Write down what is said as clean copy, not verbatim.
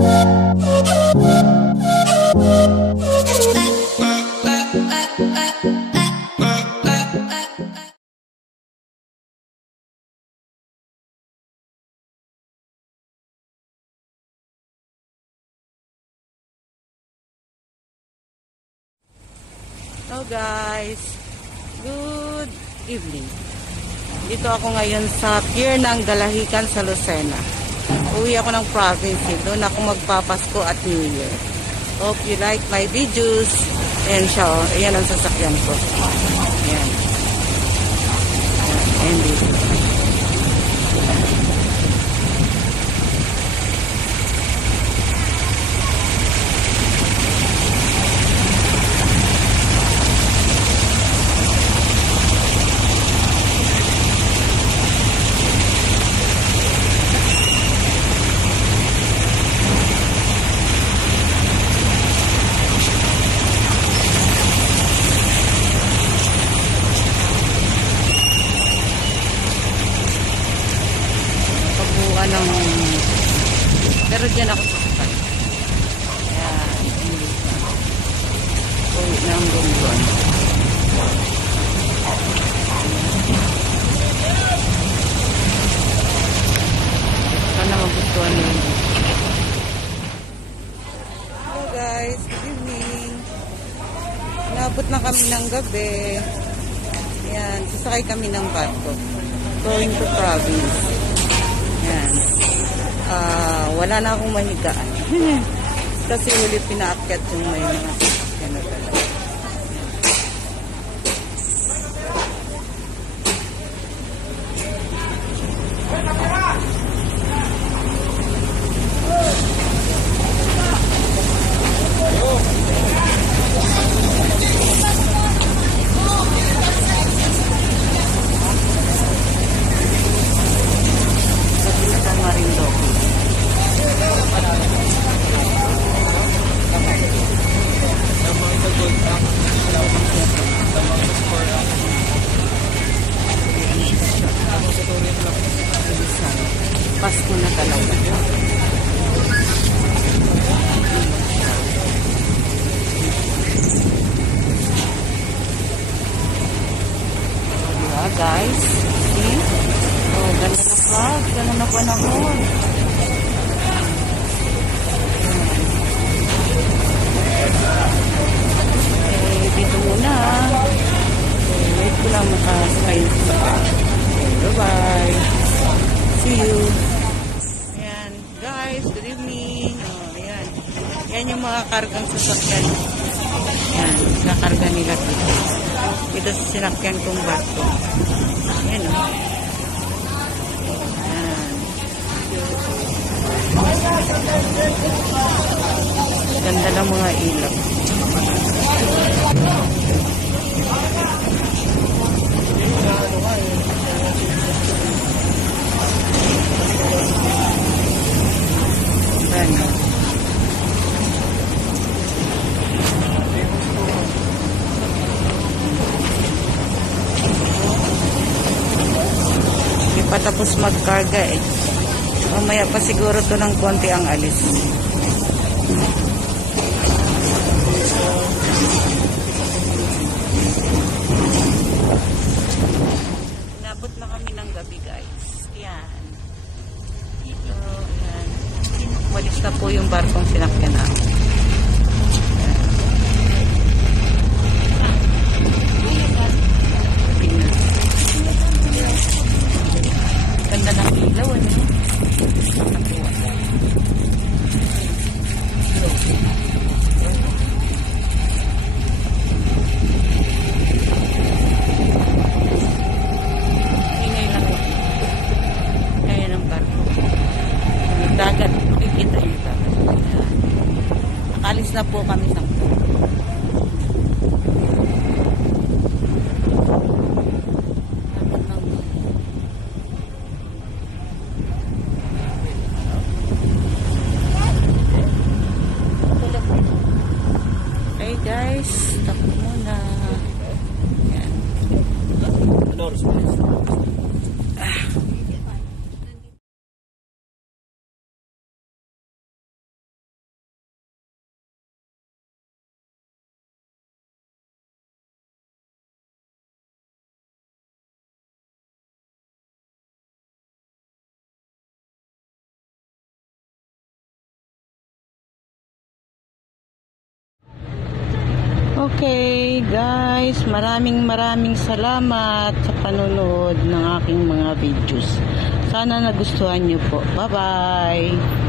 Hello guys, good evening. Dito ako ngayon sa pier ng Dalahican sa Lucena. Uwi ako ng province, doon ako magpapasko at New Year. Hope you like my videos. Ayan siya, oh. Ayan ang sasakyan ko. Ayan. Ayan dito. Pero dyan ako sasakay. Ayan. Uwi ng Gumgon. Sana magustuhan nyo. Hello guys, good evening. Nabot na kami ng gabi. Ayan, sasakay kami ng barko. Going to province. Ayan. Wala na akong mahigaan. Kasi huli pinaakyat yung may mga yan na talaga. Pasko na talaga. Diba guys? See? Oh, ganda na cloud. Ganda na panahon. Dito muna. Wait ko lang makasakay. Bye-bye. See you. Ayan, guys, good evening. Oh, ayan. Ayan yung mga kargang sasakyan. Ayan, kakarga nila dito. Dito sa sinakyan kong barko. Ayan, oh. Ayan. Ganda ng mga ilaw. Hindi pa tapos magkarga eh. Mamaya pa siguro to ng konti ang alis. Nabot na kami ng gabi guys. Yan. Dito, yan. Walis na po yung barkong sinakyan namin. Ganda ng ilaw, ano? Ingay lang. Kaya ng barko. Yung dagat, makikita yung dagat. Nakalis na po kami sa guys, stop muna. Yan. Okay, guys, maraming salamat sa panonood ng aking mga videos. Sana nagustuhan niyo po. Bye-bye!